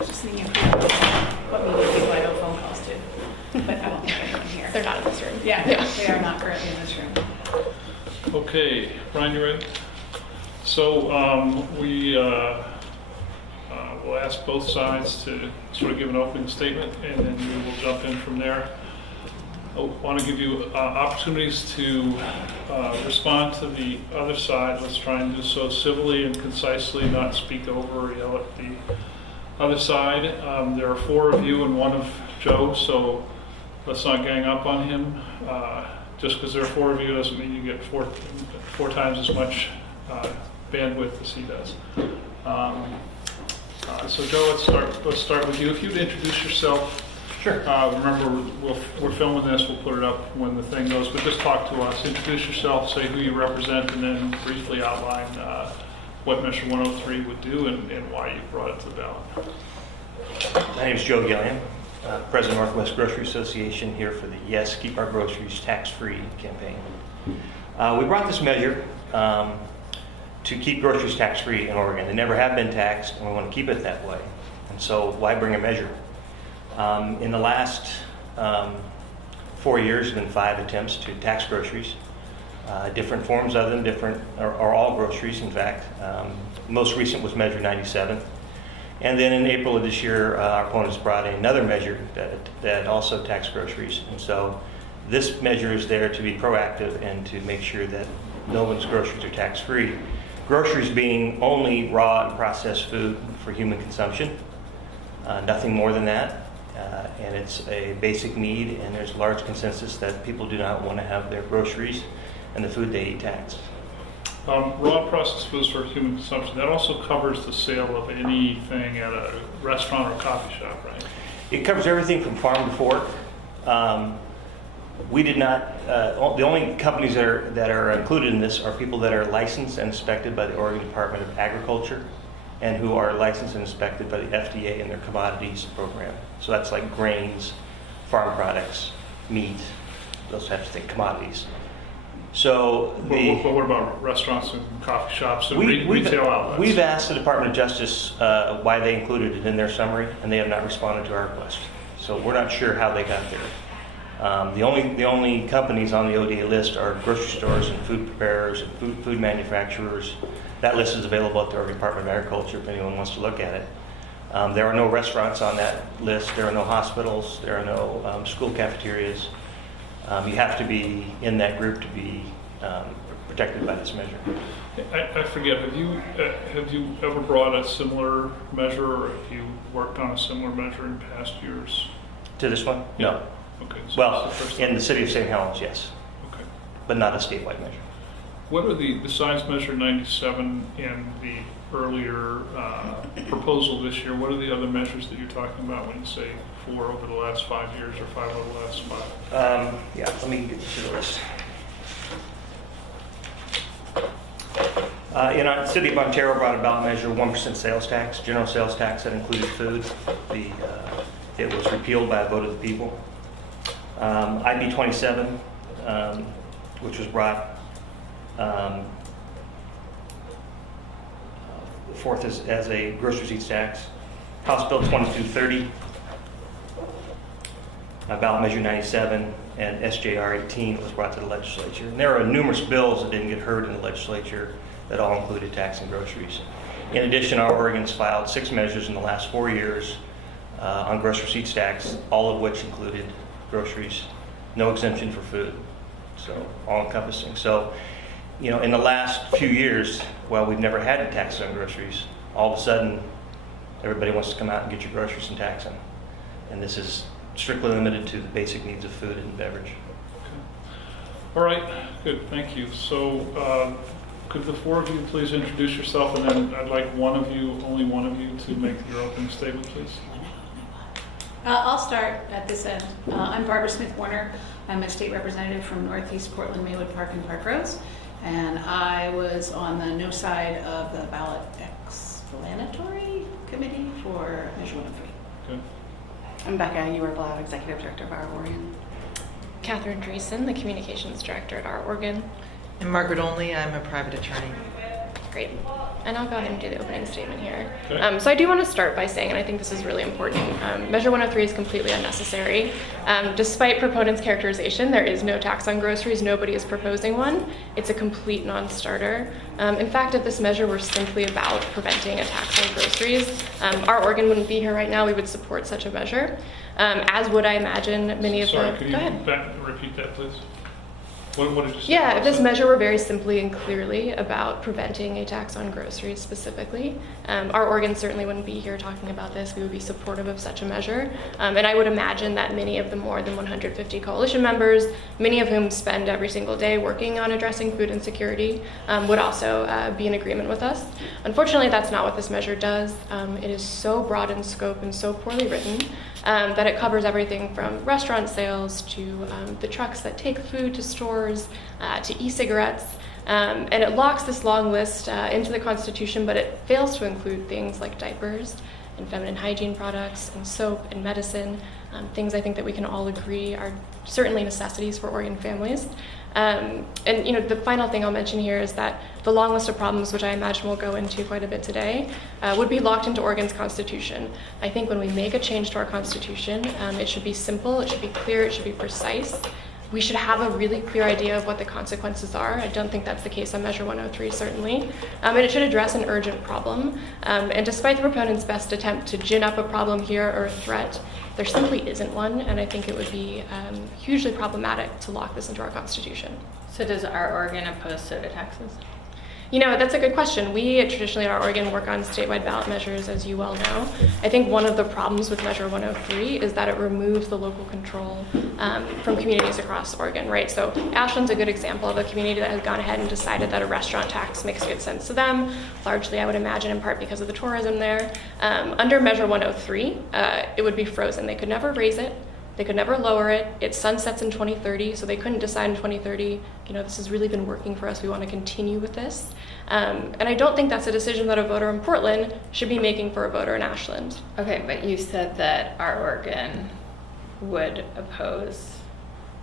Just thinking what media people I owe phone calls to, but I don't think anyone here. They're not in this room. Yeah, they are not currently in this room. Okay, Brian, you ready? So we'll ask both sides to sort of give an opening statement, and then we will jump in from there. I want to give you opportunities to respond to the other side. Let's try and do so civilly and concisely, not speak over or yell at the other side. There are 4 of you and 1 of Joe, so let's not gang up on him. Just because there are 4 of you doesn't mean you get four times as much bandwidth as he does. So Joe, let's start with you. If you'd introduce yourself. Sure. Remember, we're filming this. We'll put it up when the thing goes. But just talk to us. Introduce yourself. Say who you represent, and then briefly outline what Measure 103 would do and why you brought it to the ballot. My name is Joe Gilliam, President Northwest Grocery Association, here for the Yes, Keep Our Groceries Tax-Free campaign. We brought this measure to keep groceries tax-free in Oregon. They never have been taxed, and we want to keep it that way. And so why bring a measure? In the last 4 years, there have been 5 attempts to tax groceries. Different forms of them, are all groceries, in fact. Most recent was Measure 97. And then in April of this year, our opponents brought in another measure that also taxed groceries. And so this measure is there to be proactive and to make sure that no one's groceries are tax-free. Groceries being only raw and processed food for human consumption, nothing more than that. And it's a basic need, and there's large consensus that people do not want to have their groceries and the food they eat taxed. Raw processed foods for human consumption, that also covers the sale of anything at a restaurant or coffee shop, right? It covers everything from farm to fork. We did not, the only companies that are included in this are people that are licensed and inspected by the Oregon Department of Agriculture and who are licensed and inspected by the FDA in their commodities program. So that's like grains, farm products, meat, those types of things, commodities. So But what about restaurants and coffee shops and retail outlets? We've asked the Department of Justice why they included it in their summary, and they have not responded to our request. So we're not sure how they got there. The only companies on the ODA list are grocery stores and food preparers and food manufacturers. That list is available at the Oregon Department of Agriculture if anyone wants to look at it. There are no restaurants on that list. There are no hospitals. There are no school cafeterias. You have to be in that group to be protected by this measure. I forget, have you ever brought a similar measure, or have you worked on a similar measure in past years? To this one? No. Okay. So Well, this is the first in time. the city of St. Helens, yes, Okay. but not a statewide measure. What are besides Measure 97 and the earlier proposal this year, what are the other measures that you're talking about when you say 4 over the last 5 years or 5 over the last 5? Yeah, let me get you to the list. The City of Ontario brought about Measure 1% sales tax, general sales tax that included food. It was repealed by a vote of the people. IB 27, which was brought forth as a grocery receipts tax. House Bill 2230, about Measure 97, and SJR 18 was brought to the legislature. And there are numerous bills that didn't get heard in the legislature that all included taxing groceries. In addition, our Oregon's filed 6 measures in the last 4 years on grocery receipts tax, all of which included groceries, no exemption for food, so all encompassing. So, in the last few years, we've never had a tax on groceries. All of a sudden, everybody wants to come out and get your groceries and tax them. And this is strictly limited to the basic needs of food and beverage. All right, good, thank you. So could the 4 of you please introduce yourself, and then I'd like only one of you to make your opening statement, please. I'll start at this end. I'm Barbara Smith Warner. I'm a state representative from Northeast Portland, Maywood Park, and Park Rose. And I was on the no side of the ballot explanatory committee for Measure 103. Good. I'm Becca Ewer-Blau, Executive Director of our Oregon. Catherine Dreesen, the Communications Director at Our Organ. And Margaret Only, I'm a private attorney. Great. And I'll go ahead and do the opening statement here. Okay. So I do want to start by saying, and I think this is really important, Measure 103 is completely unnecessary. Despite proponents' characterization, there is no tax on groceries. Nobody is proposing one. It's a complete non-starter. In fact, if this measure were simply about preventing a tax on groceries, Our Organ wouldn't be here right now. We would support such a measure, as would I imagine many of Sorry, the... could Go you ahead. repeat that, please? What did you say? Yeah, if this measure were very simply and clearly about preventing a tax on groceries specifically, Our Organ certainly wouldn't be here talking about this. We would be supportive of such a measure. And I would imagine that many of the more than 150 coalition members, many of whom spend every single day working on addressing food insecurity, would also be in agreement with us. Unfortunately, that's not what this measure does. It is so broad in scope and so poorly written that it covers everything from restaurant sales to the trucks that take food to stores, to e-cigarettes, and it locks this long list into the Constitution, but it fails to include things like diapers and feminine hygiene products and soap and medicine, things I think that we can all agree are certainly necessities for Oregon families. And the final thing I'll mention here is that the long list of problems, which I imagine we'll go into quite a bit today, would be locked into Oregon's Constitution. I think when we make a change to our Constitution, it should be simple, it should be clear, it should be precise. We should have a really clear idea of what the consequences are. I don't think that's the case on Measure 103, certainly. And it should address an urgent problem. And despite the proponent's best attempt to gin up a problem here or a threat, there simply isn't one, and I think it would be hugely problematic to lock this into our Constitution. So does Our Organ oppose soda taxes? That's a good question. We traditionally at Our Organ work on statewide ballot measures, as you well know. I think one of the problems with Measure 103 is that it removes the local control from communities across Oregon, right? So Ashland's a good example of a community that has gone ahead and decided that a restaurant tax makes good sense to them, largely, I would imagine, in part because of the tourism there. Under Measure 103, it would be frozen. They could never raise it. They could never lower it. It sunsets in 2030, so they couldn't decide in 2030, this has really been working for us. We want to continue with this. And I don't think that's a decision that a voter in Portland should be making for a voter in Ashland. Okay, but you said that Our Organ would oppose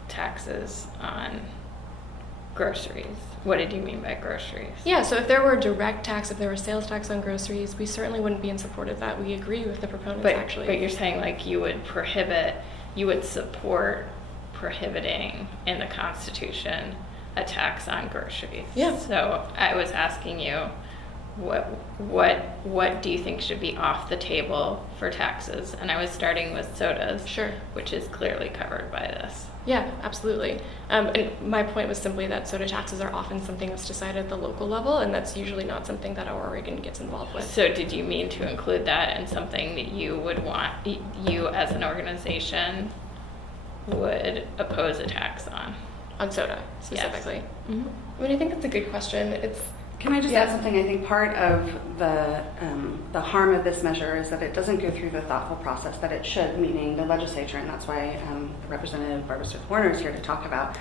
taxes on groceries. What did you mean by groceries? Yeah, so if there were a direct tax, if there were sales tax on groceries, we certainly wouldn't be in support of that. We agree with the proponents, actually. But you're saying like you would support prohibiting in the Constitution a tax on groceries. Yeah. So I was asking you, what do you think should be off the table for taxes? And I was starting with sodas, Sure. which is clearly covered by this. Yeah, absolutely. And my point was simply that soda taxes are often something that's decided at the local level, and that's usually not something that Our Organ gets involved with. So did you mean to include that in something that you would want, you as an organization would oppose a tax on? On soda, specifically. Yes. I think that's a good question. Can I just add something? I think part of the harm of this measure is that it doesn't go through the thoughtful process that it should, meaning the legislature, and that's why Representative Barbara Smith Warner is here to talk about.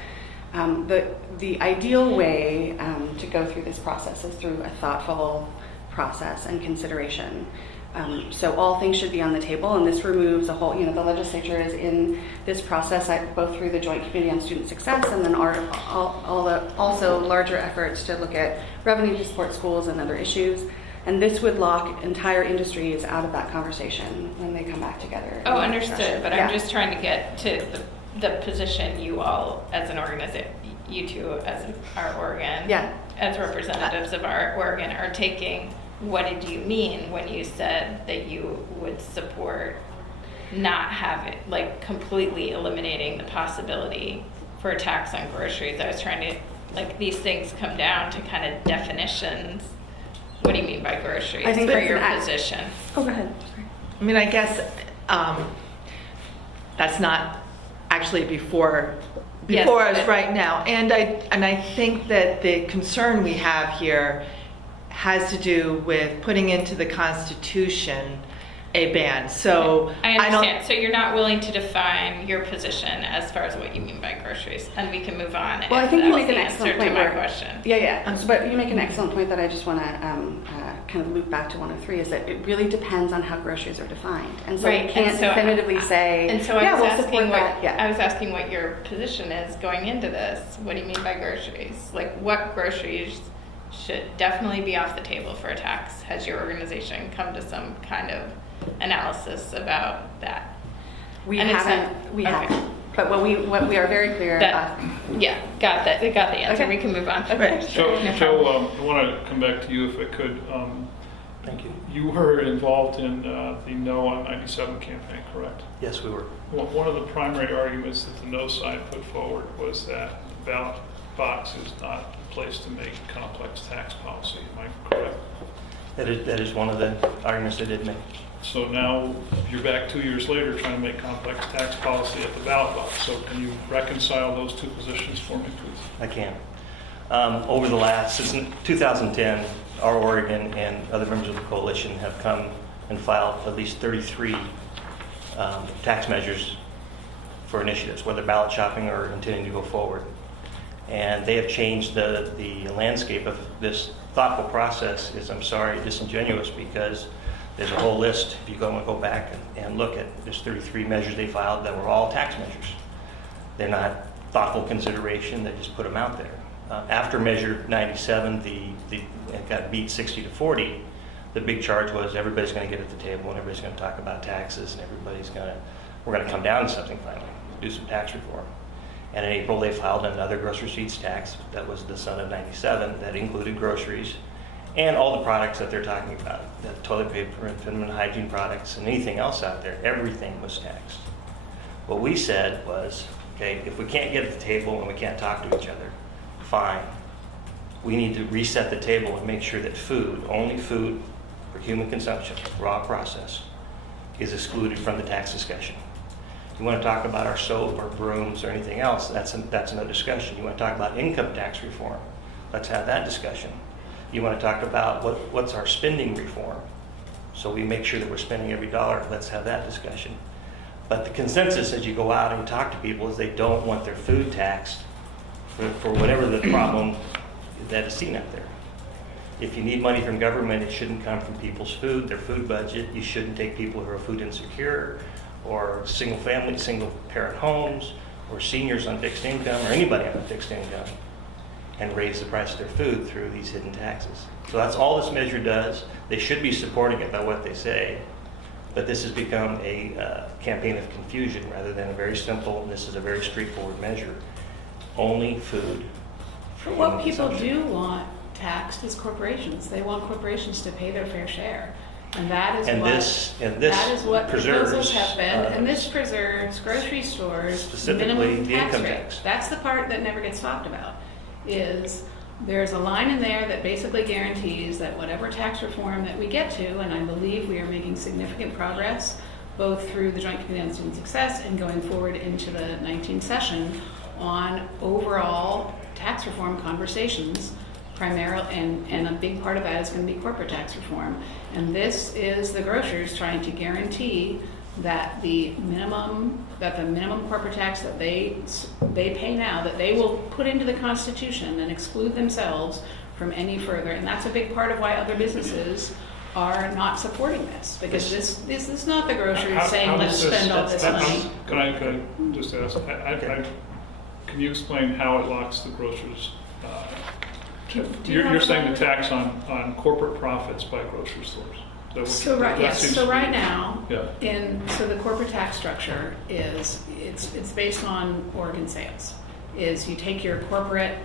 The ideal way to go through this process is through a thoughtful process and consideration. So all things should be on the table, and this removes a whole, the legislature is in this process both through the Joint Committee on Student Success and then also larger efforts to look at revenue to support schools and other issues. And this would lock entire industries out of that conversation when they come back together. Oh, understood, but Yeah. I'm just trying to get to the position you all as an organization, you two as Our Organ, as representatives of Our Organ are taking. What did you mean when you said that you would support not having, completely eliminating the possibility for a tax on groceries? I was trying to, these things come down to kind of definitions. What do you mean by groceries I think for that's your an position? Oh, go ahead. I mean, I guess that's not actually before Yes, us right now. And I think that the concern we have here has to do with putting into the Constitution a ban. So I don't. understand. So you're not willing to define your position as far as what you mean by groceries, and we can move on. Well, I if think you that's make an the excellent answer point to my where- question. Yeah. But you make an excellent point that I just want to kind of loop back to 103 is that it really depends on how groceries are defined. And so Right, we can't and so definitively say, And so I yeah, was we'll asking support what that. Yeah. I was asking what your position is going into this. What do you mean by groceries? Like, what groceries should definitely be off the table for a tax? Has your organization come to some kind of analysis about that? We And it's haven't. not- We okay. haven't. But what we are very clear. That, yeah, got that. Got the answer. Okay. We can move on. Okay. Joe, No problem. I want to come back to you if I could. Thank you. You were involved in the No on 97 campaign, correct? Yes, we were. One of the primary arguments that the No side put forward was that the ballot box is not the place to make complex tax policy. Am I correct? That is one of the arguments they did make. So now you're back 2 years later trying to make complex tax policy at the ballot box. So can you reconcile those two positions for me, please? I can. Since 2010, our Oregon and other members of the coalition have come and filed at least 33 tax measures for initiatives, whether ballot shopping or intending to go forward. And they have changed the landscape of this thoughtful process is, I'm sorry, disingenuous, because there's a whole list. If you go back and look at, there's 33 measures they filed that were all tax measures. They're not thoughtful consideration, they just put them out there. After Measure 97, it got beat 60-40. The big charge was everybody's going to get at the table and everybody's going to talk about taxes and we're going to come down to something finally, do some tax reform. And in April, they filed another gross receipts tax that was the son of 97 that included groceries and all the products that they're talking about, the toilet paper and feminine hygiene products and anything else out there. Everything was taxed. What we said was, okay, if we can't get at the table and we can't talk to each other, fine. We need to reset the table and make sure that only food for human consumption, raw process, is excluded from the tax discussion. You want to talk about our soap or brooms or anything else, that's another discussion. You want to talk about income tax reform, let's have that discussion. You want to talk about what's our spending reform, so we make sure that we're spending every dollar, let's have that discussion. But the consensus as you go out and talk to people is they don't want their food taxed for whatever the problem that is seen out there. If you need money from government, it shouldn't come from people's food, their food budget. You shouldn't take people who are food insecure or single parent homes or seniors on fixed income or anybody on a fixed income and raise the price of their food through these hidden taxes. So that's all this measure does. They should be supporting it by what they say, but this has become a campaign of confusion rather than a very simple, this is a very straightforward measure. Only food. for But what human people consumption. do want taxed is corporations. They want corporations to pay their fair share. And that is And what, this that is what preserves, proposals have been, and this uh, preserves grocery stores' specifically minimum the tax income rate. tax. That's the part that never gets talked about, is there's a line in there that basically guarantees that whatever tax reform that we get to, and I believe we are making significant progress, both through the Joint Committee on Student Success and going forward into the 19th session on overall tax reform conversations, primarily, and a big part of that is going to be corporate tax reform. And this is the grocers trying to guarantee that the minimum corporate tax that they pay now, that they will put into the Constitution and exclude themselves from any further. And that's a big part of why other businesses are not supporting this, because this is not the grocers How- saying, how let's does this- spend all this money. Can I just ask, can you explain how it locks the grocers? Do you You're have saying the that? tax on corporate profits by grocery stores. Is that what So you- right, that yes, seems so to be- right now, Yeah. so the corporate tax structure it's based on Oregon sales. Is you take your federal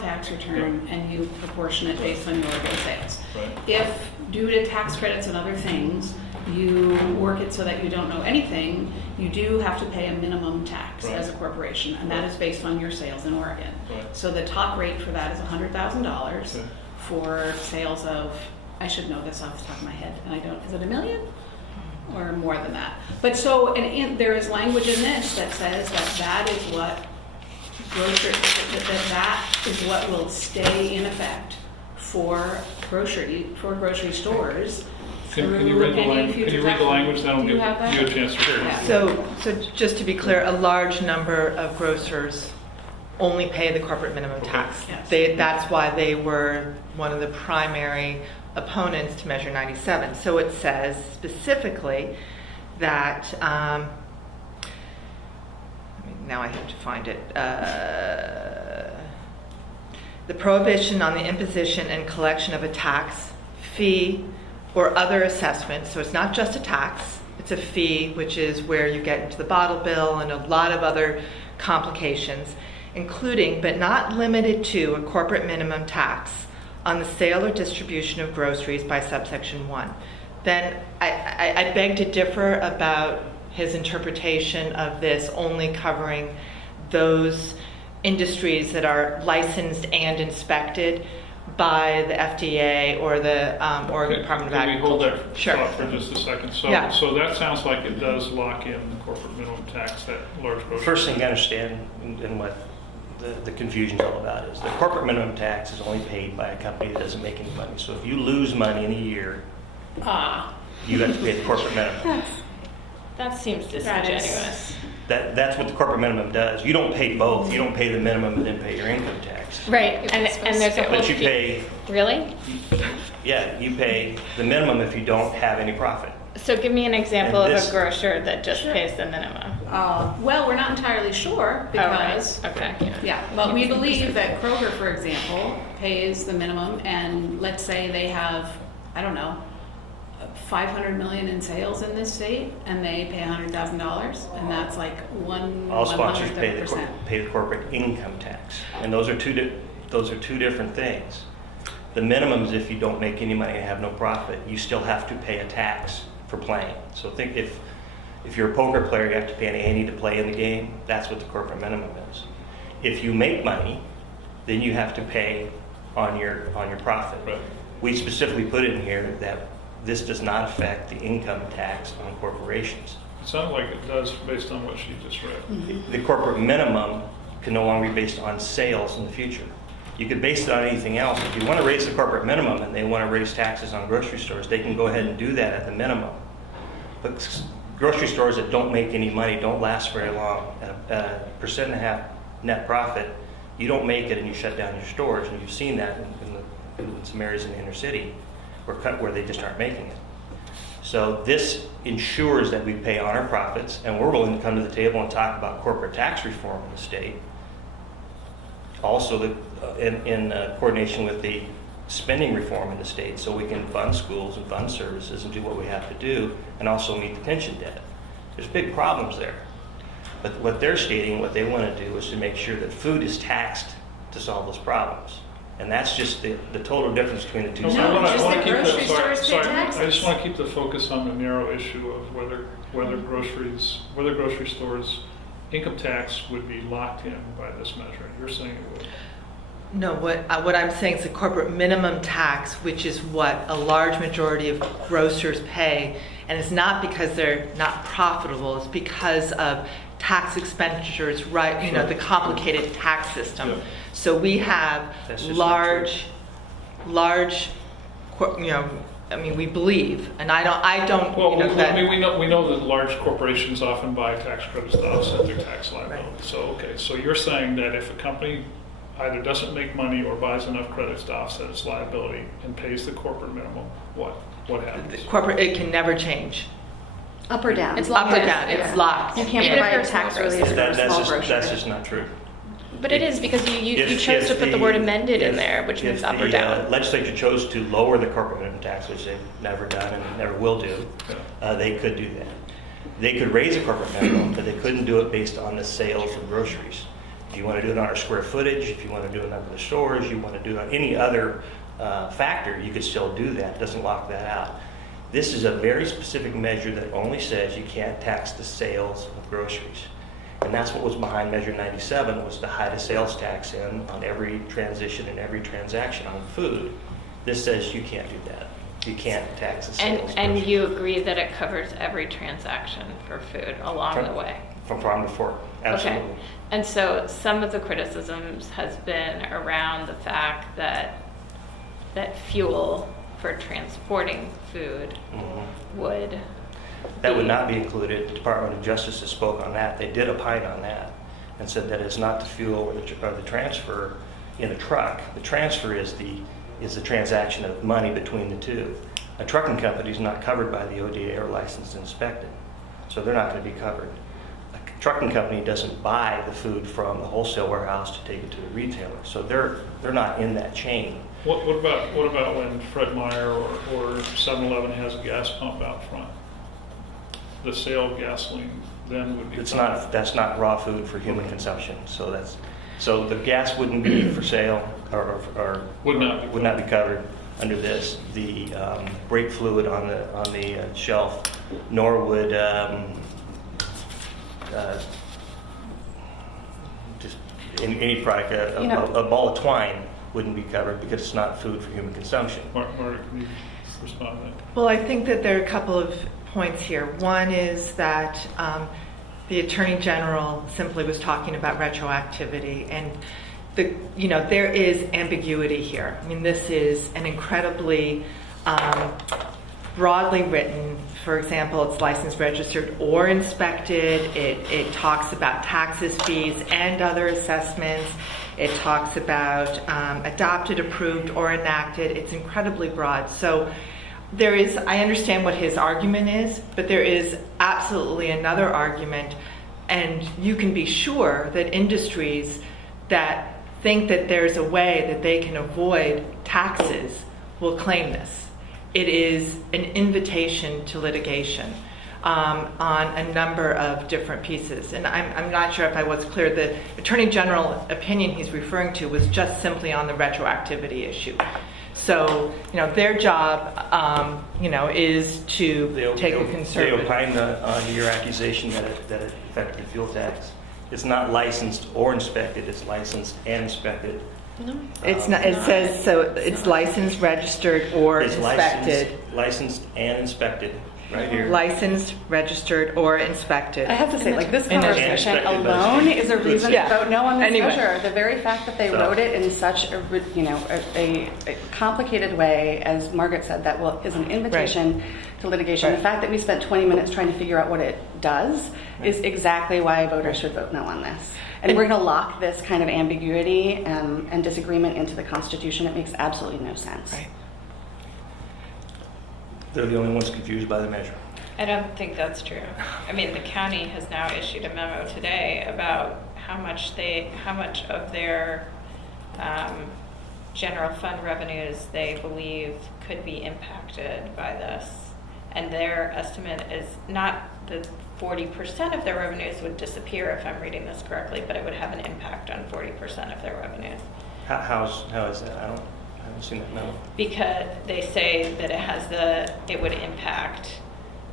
tax return and you proportion it based on your Oregon sales. Right. If due to tax credits and other things, you work it so that you don't know anything, you do have to pay a minimum tax Right. as a corporation, and that Right. is based on your sales in Oregon. Right. So the top rate for that is $100,000 Okay. for sales of, I should know this off the top of my head, and I don't, is it $1 million? Or more than that. But so, there is language in this that says that is what that is what will stay in effect for grocery stores Can you read the Any language? future Can you read the tax- language? Then Do we'll you give have that? you a chance to. Yeah. So just to be clear, a large number of grocers only pay the corporate minimum tax. Yes. That's why they were one of the primary opponents to Measure 97. So it says specifically that, now I have to find it. The prohibition on the imposition and collection of a tax, fee, or other assessment. So it's not just a tax, it's a fee, which is where you get into the bottle bill and a lot of other complications, including but not limited to a corporate minimum tax on the sale or distribution of groceries by subsection 1. Then I beg to differ about his interpretation of this only covering those industries that are licensed and inspected by the FDA or the Oregon Department of Can we hold Agriculture. that Sure. thought for just a second? So, Yeah. so that sounds like it does lock in the corporate minimum tax, that large grocery. First thing you understand and what the confusion's all about is the corporate minimum tax is only paid by a company that doesn't make any money. So if you lose money in a year, you have to pay the corporate minimum. That seems That is- disingenuous. That's what the corporate minimum does. You don't pay both. You don't pay the minimum and then pay your income tax. Right, and there's a whole. But you fee- pay, Really? yeah, you pay the minimum if you don't have any profit. So give me an example And of this- a grocer that just pays the minimum. Well, we're not entirely sure Oh, right. because, Okay. yeah, but we believe that Kroger, for example, pays the minimum, and let's say they have, I don't know, 500 million in sales in this state, and they pay $100,000, and that's like All sponsors pay the, 1/100%. pay the corporate income tax. And those are two different things. The minimum is if you don't make any money and have no profit, you still have to pay a tax for playing. So think if you're a poker player, you have to pay an ante to play in the game. That's what the corporate minimum is. If you make money, then you have to pay on your profit. Right. We specifically put in here that this does not affect the income tax on corporations. It sounds like it does based on what she just read. The corporate minimum can no longer be based on sales in the future. You could base it on anything else. If you want to raise the corporate minimum and they want to raise taxes on grocery stores, they can go ahead and do that at the minimum. But grocery stores that don't make any money don't last very long. At a 1.5% net profit, you don't make it and you shut down your stores. And you've seen that in some areas in the inner city where they just aren't making it. So this ensures that we pay on our profits, and we're willing to come to the table and talk about corporate tax reform in the state. Also, in coordination with the spending reform in the state, so we can fund schools and fund services and do what we have to do, and also meet the pension debt. There's big problems there. But what they're stating, what they want to do is to make sure that food is taxed to solve those problems. And that's just the total difference between the two No, No, I sides. wanna- it's I wanna just the keep grocery sorry, stores pay sorry, I taxes. just want to keep the focus on the narrow issue of whether grocery stores' income tax would be locked in by this measure. You're saying it would. No, what I'm saying is the corporate minimum tax, which is what a large majority of grocers pay, and it's not because they're not profitable, it's because of tax expenditures, right, you know, Sure. the complicated tax system. Yeah. So we have That's just not large, you know, I mean, we believe, and I don't, Well, you know, I mean, that, we know that large corporations often buy tax credits to offset their tax liability. Right. So, okay, so you're saying that if a company either doesn't make money or buys enough credits to offset its liability and pays the corporate minimum, what happens? corporate, it can never change. Up or down? It's Up locked or in. down, it's locked. You can't Even if provide you're a a small tax grocer. relief for a That's small just grocery. not true. But it is because you If- chose to if put the word amended in there, which if means up the, or down. legislature chose to lower the corporate minimum tax, which they've never done and never will do, they could do that. They could raise the corporate minimum, but they couldn't do it based on the sales of groceries. If you want to do it on our square footage, if you want to do it on the number of stores, you want to do it on any other factor, you could still do that. It doesn't lock that out. This is a very specific measure that only says you can't tax the sales of groceries. And that's what was behind Measure 97, was to hide a sales tax in on every transition and every transaction on food. This says you can't do that. You can't tax the sales. of And groceries. you agree that it covers every transaction for food along the way? From farm to fork, absolutely. Okay. And so some of the criticisms has been around the fact that fuel for transporting food would That would not be included. The Department of Justice has spoke on that. They did opine on that and said that it's not the fuel or the transfer in a truck. The transfer is the transaction of money between the two. A trucking company is not covered by the ODA or licensed and inspected, so they're not going to be covered. A trucking company doesn't buy the food from the wholesale warehouse to take it to the retailer, so they're not in that chain. What about when Fred Meyer or 7-Eleven has a gas pump out front? The sale of gasoline then would be. That's not raw food for human consumption. So the gas wouldn't be for sale or Would not be covered under this. The brake fluid on the shelf, nor would just in any product a ball of twine wouldn't be covered because it's not food for human consumption. Margaret, can you respond to that? Well, I think that there are a couple of points here. One is that the Attorney General simply was talking about retroactivity, and there is ambiguity here. I mean, this is an incredibly broadly written. For example, it's licensed, registered, or inspected. It talks about taxes, fees, and other assessments. It talks about adopted, approved, or enacted. It's incredibly broad. So I understand what his argument is, but there is absolutely another argument, and you can be sure that industries that think that there's a way that they can avoid taxes will claim this. It is an invitation to litigation on a number of different pieces. And I'm not sure if I was clear. The Attorney General opinion he's referring to was just simply on the retroactivity issue. So, their job, is to take a conservative. They opine on your accusation that it affected the fuel tax. It's not licensed or inspected. It's licensed and inspected. No. It's not. It says so. It's licensed, registered, or It's inspected. licensed and inspected, right here. Licensed, registered, or inspected. I have to say, this And conversation expected, but- alone is a reason Yeah. to vote no on this Anyway. measure. The very fact that they So- wrote it in such a complicated way, as Margaret said, that is an invitation to litigation. Right. The fact that we spent 20 minutes trying to figure out what it does is exactly why voters should vote no on this. And we're going to lock this kind of ambiguity and disagreement into the Constitution. It makes absolutely no sense. Right. They're the only ones confused by the measure. I don't think that's true. I mean, the county has now issued a memo today about how much of their general fund revenues they believe could be impacted by this. And their estimate is not that 40% of their revenues would disappear, if I'm reading this correctly, but it would have an impact on 40% of their revenues. How is that? I haven't seen that memo. Because they say that it would impact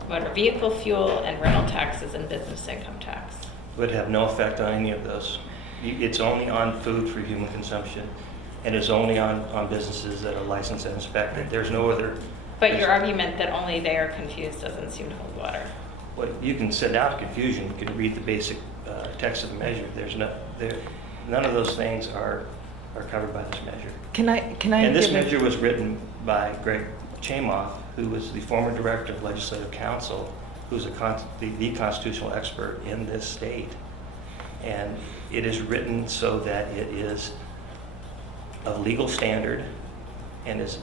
motor vehicle fuel and rental taxes and business income tax. Would have no effect on any of those. It's only on food for human consumption, and it's only on businesses that are licensed and inspected. There's no other. But your argument that only they are confused doesn't seem to hold water. Well, you can set out confusion. You can read the basic text of the measure. None of those things are covered by this measure. Can I? And this give a- measure was written by Greg Chamoff, who was the former director of Legislative Counsel, who's the constitutional expert in this state. And it is written so that it is of legal standard, and as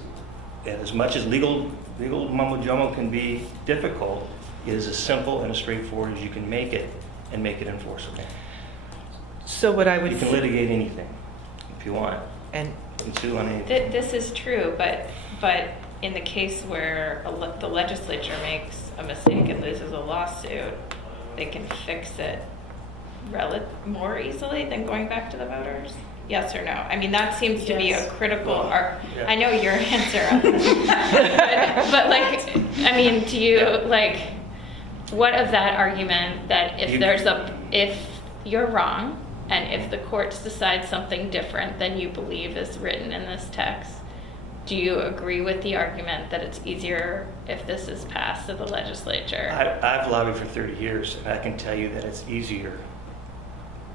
much as legal mumbo-jumbo can be difficult, it is as simple and as straightforward as you can make it and make it enforceable. So what I would You can litigate anything if you want. and You can sue on anything. This is true, but in the case where the legislature makes a mistake and loses a lawsuit, they can fix it more easily than going back to the voters? Yes or no? I mean, that seems to be a critical. Yeah. I know your answer on that. but do you what of that argument that if you're wrong and if the courts decide something different than you believe is written in this text, do you agree with the argument that it's easier if this is passed to the legislature? I've lobbied for 30 years, and I can tell you that it's easier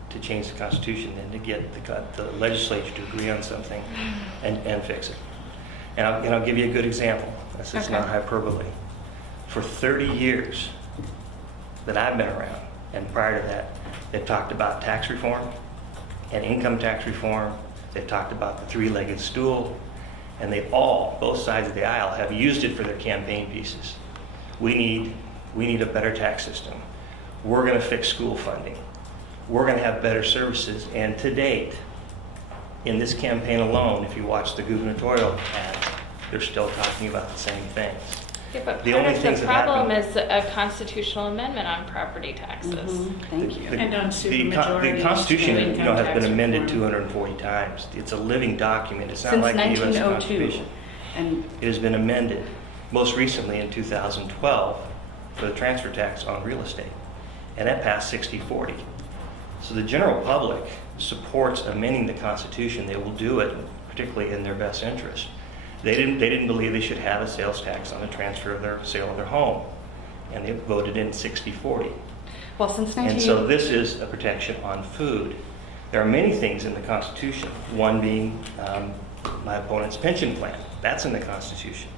to change the Constitution than to get the legislature to agree on something and fix it. And I'll give you a good example. This is not hyperbole. For 30 years that I've been around, and prior to that, they've talked about tax reform and income tax reform. They've talked about the three-legged stool, and they've all, both sides of the aisle, have used it for their campaign pieces. We need a better tax system. We're going to fix school funding. We're going to have better services. And to date, in this campaign alone, if you watch the gubernatorial ads, they're still talking about the same things. Yeah, but The part only of things the that problem happen- is a constitutional amendment on property taxes. Thank you. And on The supermajority, Constitution, income has been tax amended reform. 240 times. It's a living document. It's not Since like the U.S. 1902. Constitution. And It has been amended, most recently in 2012, for the transfer tax on real estate. And that passed 60-40. So the general public supports amending the Constitution. They will do it, particularly in their best interest. They didn't believe they should have a sales tax on the transfer of their sale of their home. And they voted in 60-40. well, since And so this is a protection on food. There are many things in the Constitution, one being my opponent's pension plan. That's in the Constitution.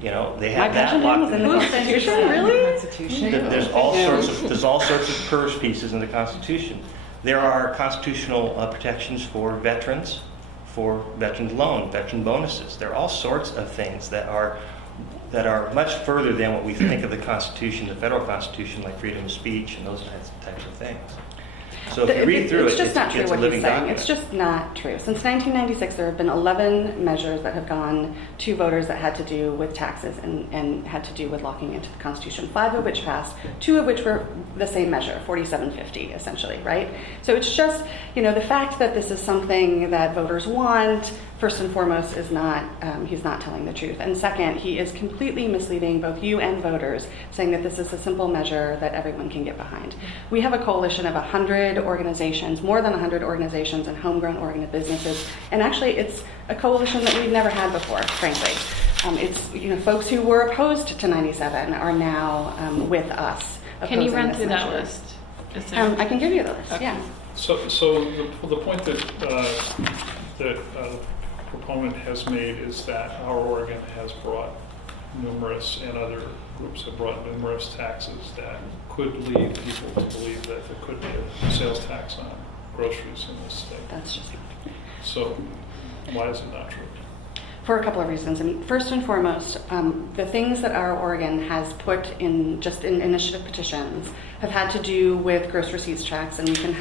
You know, they My have that pension plan locked was in the Who Constitution, said really? Constitution? There's all sorts of PERS pieces in the Constitution. There are constitutional protections for veterans loan, veteran bonuses. There are all sorts of things that are much further than what we think of the Constitution, the federal Constitution, like freedom of speech and those types of things. So if you read through It's it, just not true it's a what living he's saying. document. It's just not true. Since 1996, there have been 11 measures that have gone to voters that had to do with taxes and had to do with locking into the Constitution, 5 of which passed, 2 of which were the same measure, 4750, essentially, right? So it's just, the fact that this is something that voters want, first and foremost, is not, he's not telling the truth. And second, he is completely misleading both you and voters, saying that this is a simple measure that everyone can get behind. We have a coalition of 100 organizations, more than 100 organizations and homegrown businesses, and actually it's a coalition that we've never had before, frankly. It's, folks who were opposed to 97 are now with us. Can you opposing run this through that measure. list? Is there- I can give you the list, Okay. yeah. So the point that the proponent has made is that our Oregon has brought numerous, and other groups have brought numerous taxes that could lead people to believe that there could be a sales tax on groceries in this state. That's just So why is it not true? for a couple of reasons. I mean, first and foremost, the things that our Oregon has put in just in initiative petitions have had to do with gross receipts tax, and we can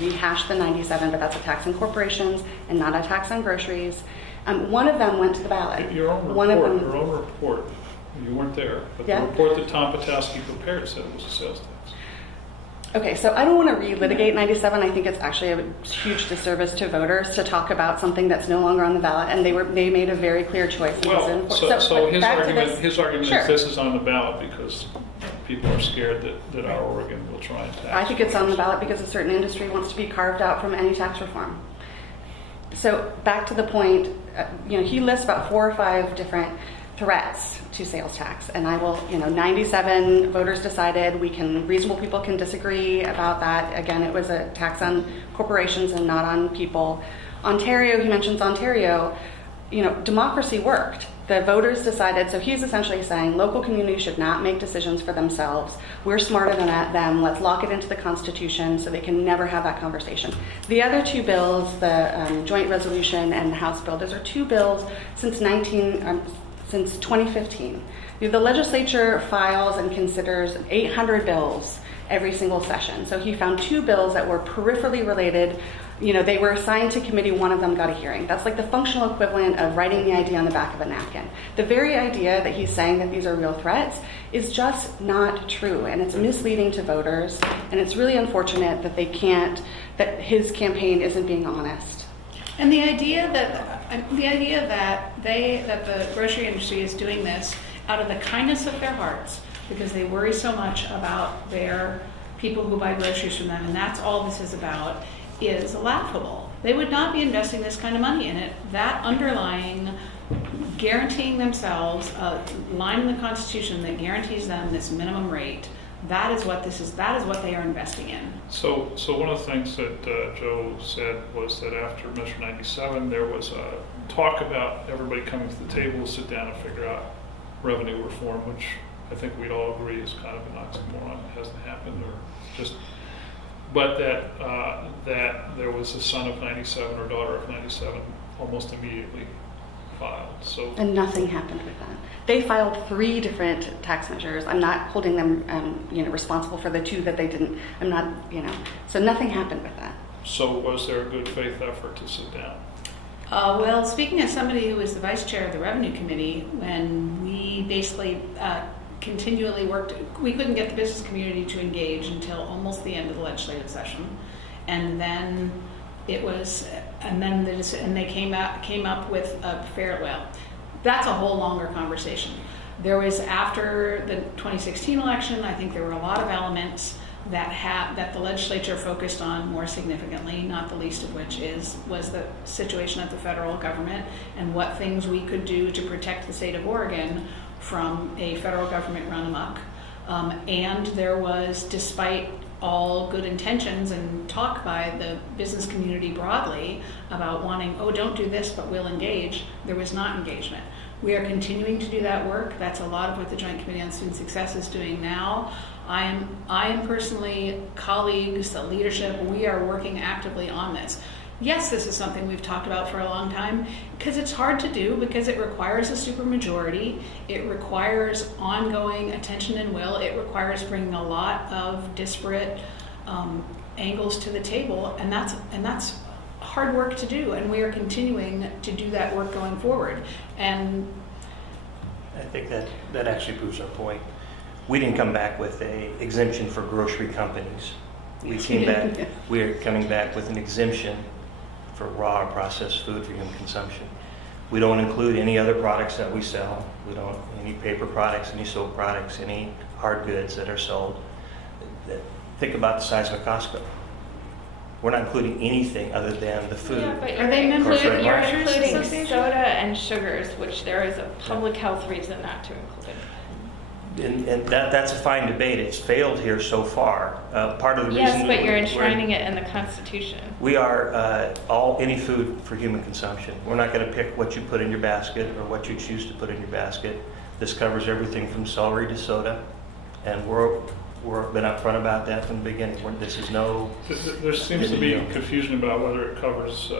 rehash the 97, but that's a tax on corporations and not a tax on groceries. One of them went to the ballot. Your own One of report, them, you weren't there, but Yeah. the report that Tom Patowski prepared said it was a sales tax. Okay, so I don't want to relitigate 97. I think it's actually a huge disservice to voters to talk about something that's no longer on the ballot, and they made a very clear choice. And Well, it was so but his back to argument, this- Sure. is this is on the ballot because people are scared that our Oregon will try and tax. I think it's on the ballot because a certain industry wants to be carved out from any tax reform. So back to the point, he lists about 4 or 5 different threats to sales tax, and I will, 97 voters decided reasonable people can disagree about that. Again, it was a tax on corporations and not on people. Ontario, he mentions Ontario, democracy worked. The voters decided, so he's essentially saying local communities should not make decisions for themselves. We're smarter than them. Let's lock it into the Constitution so they can never have that conversation. The other 2 bills, the joint resolution and the House bill, those are 2 bills since 2015. The legislature files and considers 800 bills every single session. So he found 2 bills that were peripherally related. They were assigned to committee, one of them got a hearing. That's like the functional equivalent of writing the idea on the back of a napkin. The very idea that he's saying that these are real threats is just not true, and it's misleading to voters, and it's really unfortunate that that his campaign isn't being honest. And the idea that the grocery industry is doing this out of the kindness of their hearts because they worry so much about their people who buy groceries from them, and that's all this is about, is laughable. They would not be investing this kind of money in it. That underlying guaranteeing themselves a line in the Constitution that guarantees them this minimum rate That is what this is. That is what they are investing in. So one of the things that Joe said was that after Measure 97, there was a talk about everybody coming to the table to sit down and figure out revenue reform, which I think we'd all agree is kind of an oxymoron. It hasn't happened, or just. But that there was a son of 97 or daughter of 97 almost immediately filed. So And nothing happened with that. They filed 3 different tax measures. I'm not holding them, responsible for the 2 that they didn't. I'm not, so nothing happened with that. So was there a good faith effort to sit down? Well, speaking as somebody who was the vice chair of the revenue committee, when we basically continually worked, we couldn't get the business community to engage until almost the end of the legislative session, and then they came up with a well, that's a whole longer conversation. There was, after the 2016 election, I think there were a lot of elements that the legislature focused on more significantly, not the least of which was the situation at the federal government and what things we could do to protect the state of Oregon from a federal government run amok. And there was, despite all good intentions and talk by the business community broadly about wanting, don't do this, but we'll engage, there was not engagement. We are continuing to do that work. That's a lot of what the Joint Committee on Student Success is doing now. I am personally, colleagues, the leadership, we are working actively on this. Yes, this is something we've talked about for a long time because it's hard to do, because it requires a supermajority. It requires ongoing attention and will. It requires bringing a lot of disparate angles to the table, and that's hard work to do, and we are continuing to do that work going forward. And I think that actually proves our point. We didn't come back with a exemption for grocery companies. We are coming back with an exemption for raw or processed food for human consumption. We don't include any other products that we sell. We don't, any paper products, any soap products, any hard goods that are sold. Think about the size of a Costco. We're not including anything other than the food. Yeah, but Are they members of the you're Marketers including Association? soda and sugars, which there is a public health reason not to include. And that's a fine debate. It's failed here so far. Part of the reason. Yes, but you're enshrining it in the Constitution. We are any food for human consumption. We're not going to pick what you put in your basket or what you choose to put in your basket. This covers everything from celery to soda, and we've been upfront about that from the beginning. This is no. There seems to be confusion about whether it covers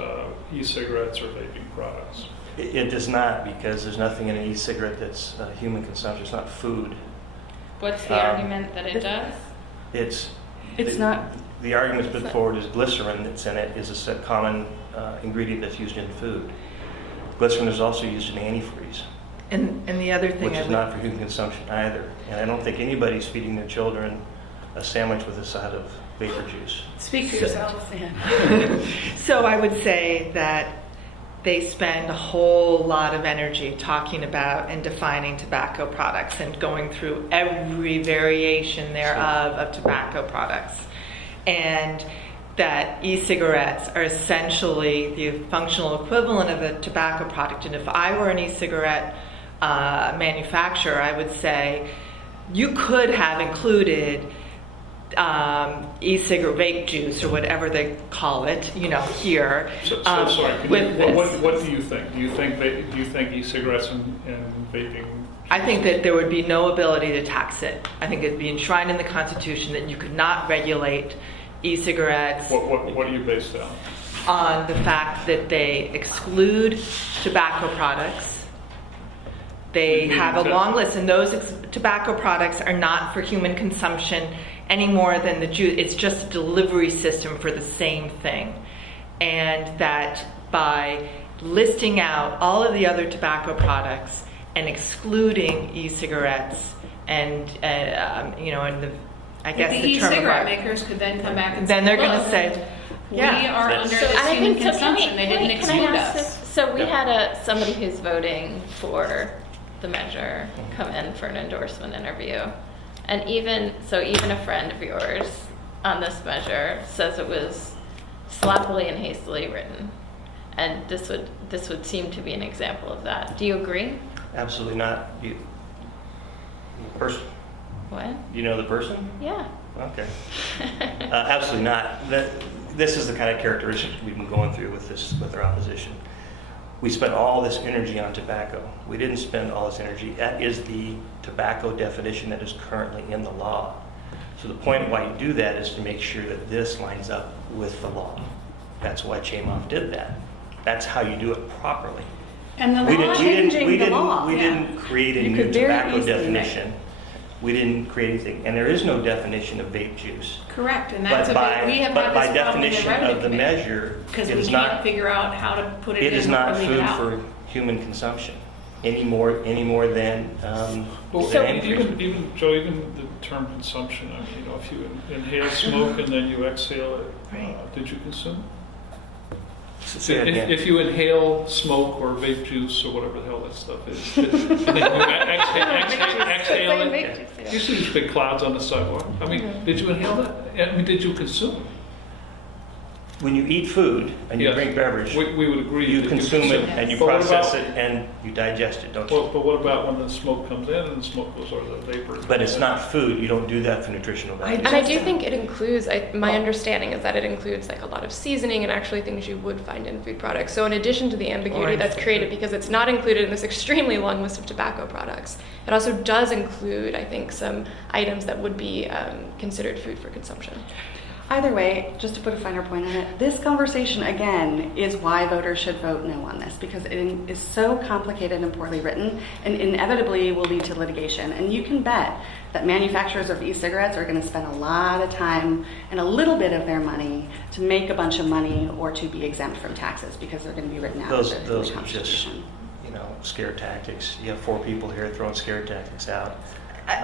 e-cigarettes or vaping products. It does not, because there's nothing in an e-cigarette that's human consumption. It's not food. What's the argument that it does? It's not. The argument that's put forward is glycerin that's in it is a common ingredient that's used in food. Glycerin is also used in antifreeze, And the other thing which is not for human consumption either. And I don't think anybody's feeding their children a sandwich with a side of vapor juice. speak for yourself. So I would say that they spend a whole lot of energy talking about and defining tobacco products and going through every variation thereof of tobacco products. And that e-cigarettes are essentially the functional equivalent of a tobacco product. And if I were an e-cigarette manufacturer, I would say you could have included e-cigarette vape juice or whatever they call it, here. So sorry. With this. What do you think? Do you think e-cigarettes and vaping? I think that there would be no ability to tax it. I think it'd be enshrined in the Constitution that you could not regulate e-cigarettes What are you based on? on the fact that they exclude tobacco products. They have a long list, and those tobacco products are not for human consumption any more than the juice. It's just a delivery system for the same thing. And that by listing out all of the other tobacco products and excluding e-cigarettes and I guess the the term e-cigarette of art, makers could then come back and then they're going "Look, to say, we yeah. are under this I human think so. consumption. They didn't Can I exclude ask us." this? So we had somebody who's voting for the measure come in for an endorsement interview, and even a friend of yours on this measure says it was sloppily and hastily written, and this would seem to be an example of that. Do you agree? Absolutely not. First, What? You know the person? Yeah. Okay. Absolutely not. This is the kind of characteristics we've been going through with our opposition. We spent all this energy on tobacco. We didn't spend all this energy. That is the tobacco definition that is currently in the law. So the point why you do that is to make sure that this lines up with the law. That's why Chamoff did that. That's how you do it properly. And the law changing the law. We didn't create a You new could very tobacco easily make- definition. We didn't create anything. And there is no definition of vape juice. Correct, and But that's by, we have but had by this problem in the definition revenue of the committee. measure, Because it we is can't not, figure out how to put it in it is or not leave it food out. for human consumption any more than Well, than even Joe, even the term consumption, I mean, if you inhale smoke and then you exhale it, did you consume? Say that again. If you inhale smoke or vape juice or whatever the hell that stuff is, and then you exhale it, you see these big clouds on the sidewalk. I mean, did you inhale that? I mean, did you consume? When you eat food and you Yes. drink beverage, We would agree. you that consume it and you But what process about- it and you digest it, don't you? But what about when the smoke comes in and the smoke goes, or the vapor? But it's not food. You don't do that for nutritional value. And I do think it includes, my understanding is that it includes like a lot of seasoning and actually things you would find in food products. So in addition to the ambiguity that's created because it's not included in this extremely long list of tobacco products, it also does include, I think, some items that would be considered food for consumption. Either way, just to put a finer point on it, this conversation again is why voters should vote no on this, because it is so complicated and poorly written and inevitably will lead to litigation. And you can bet that manufacturers of e-cigarettes are going to spend a lot of time and a little bit of their money to make a bunch of money or to be exempt from taxes because they're going to be written out Those of the are just, Constitution. scare tactics. You have 4 people here throwing scare tactics out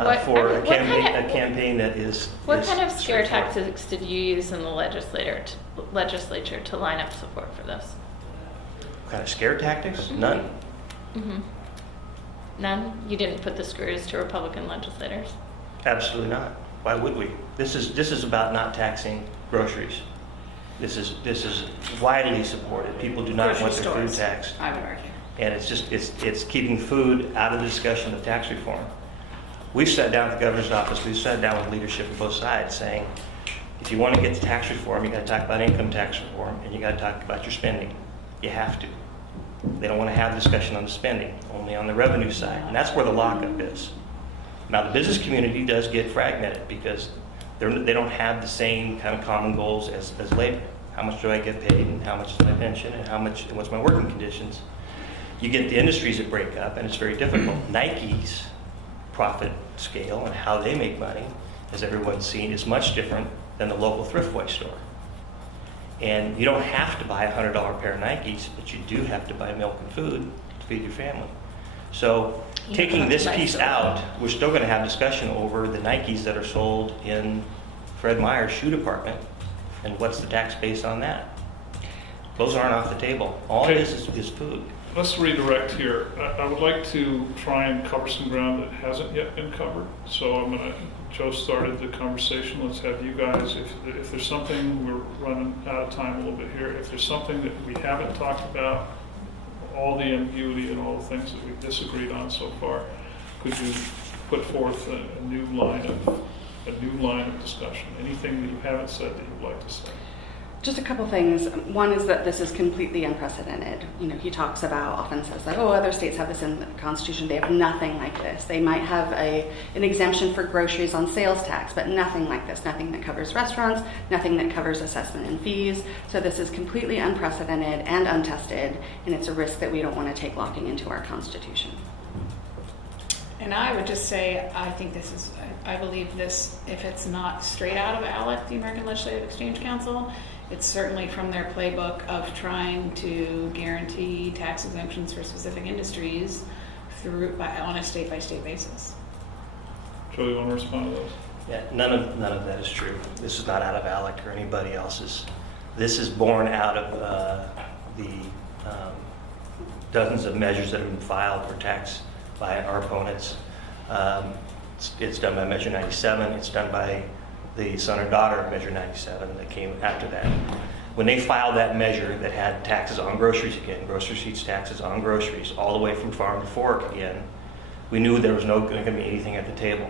What- for what kind a of- campaign that is. What is kind of scare straightforward. tactics did you use in the legislature to line up support for this? What kind of scare tactics? None. Mm-hmm. None? You didn't put the screws to Republican legislators? Absolutely not. Why would we? This is about not taxing groceries. This is widely supported. People do not Grocery want their food stores, taxed. I would argue. And it's keeping food out of the discussion of tax reform. We've sat down at the governor's office, we've sat down with leadership on both sides saying, if you want to get to tax reform, you got to talk about income tax reform and you got to talk about your spending. You have to. They don't want to have a discussion on the spending, only on the revenue side. And that's where the lockup is. Now, the business community does get fragmented because they don't have the same kind of common goals as labor. How much do I get paid and how much is my pension and what's my working conditions? You get the industries that break up and it's very difficult. Nike's profit scale and how they make money, as everyone's seen, is much different than the local Thriftway store. And you don't have to buy a $100 pair of Nikes, but you do have to buy milk and food to feed your family. So taking this piece out, we're still going to have discussion over the Nikes that are sold in Fred Meyer's shoe department and what's the tax base on that. Those aren't off the table. All it is food. Let's redirect here. I would like to try and cover some ground that hasn't yet been covered. So Joe started the conversation. Let's have you guys, if there's something, we're running out of time a little bit here. If there's something that we haven't talked about, all the ambiguity and all the things that we've disagreed on so far, could you put forth a new line of discussion? Anything that you haven't said that you'd like to say? Just a couple things. One is that this is completely unprecedented. He talks about, often says that, other states have this in the Constitution. They have nothing like this. They might have an exemption for groceries on sales tax, but nothing like this. Nothing that covers restaurants, nothing that covers assessment and fees. So this is completely unprecedented and untested, and it's a risk that we don't want to take locking into our Constitution. And I would just say, I believe this, if it's not straight out of ALEC, the American Legislative Exchange Council, it's certainly from their playbook of trying to guarantee tax exemptions for specific industries on a state-by-state basis. Joe, you want to respond to those? Yeah, none of that is true. This is not out of ALEC or anybody else's. This is born out of the dozens of measures that have been filed for tax by our opponents. It's done by Measure 97. It's done by the son or daughter of Measure 97 that came after that. When they filed that measure that had taxes on groceries again, grocery receipts taxes on groceries, all the way from farm to fork again, we knew there was not going to be anything at the table.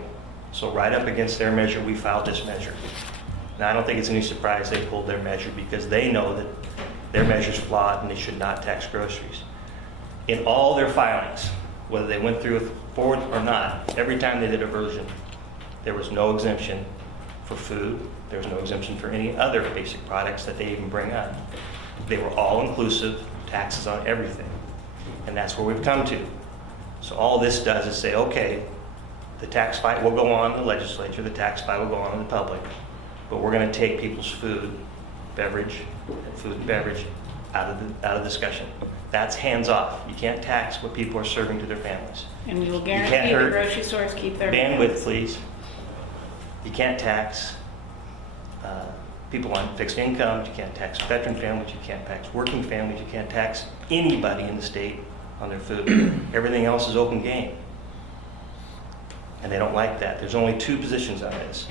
So right up against their measure, we filed this measure. Now, I don't think it's any surprise they pulled their measure because they know that their measure's flawed and they should not tax groceries. In all their filings, whether they went through it forward or not, every time they did a version, there was no exemption for food. There was no exemption for any other basic products that they even bring up. They were all inclusive, taxes on everything. And that's where we've come to. So all this does is say, okay, the tax fight will go on in the legislature, the tax fight will go on in the public, but we're going to take people's food and beverage out of discussion. That's hands off. You can't tax what people are serving to their families. And we will can't guarantee the hurt grocery stores keep their bandwidth, please. You can't tax people on fixed incomes, you can't tax veteran families, you can't tax working families, you can't tax anybody in the state on their food. Everything else is open game. And they don't like that. There's only two positions on this.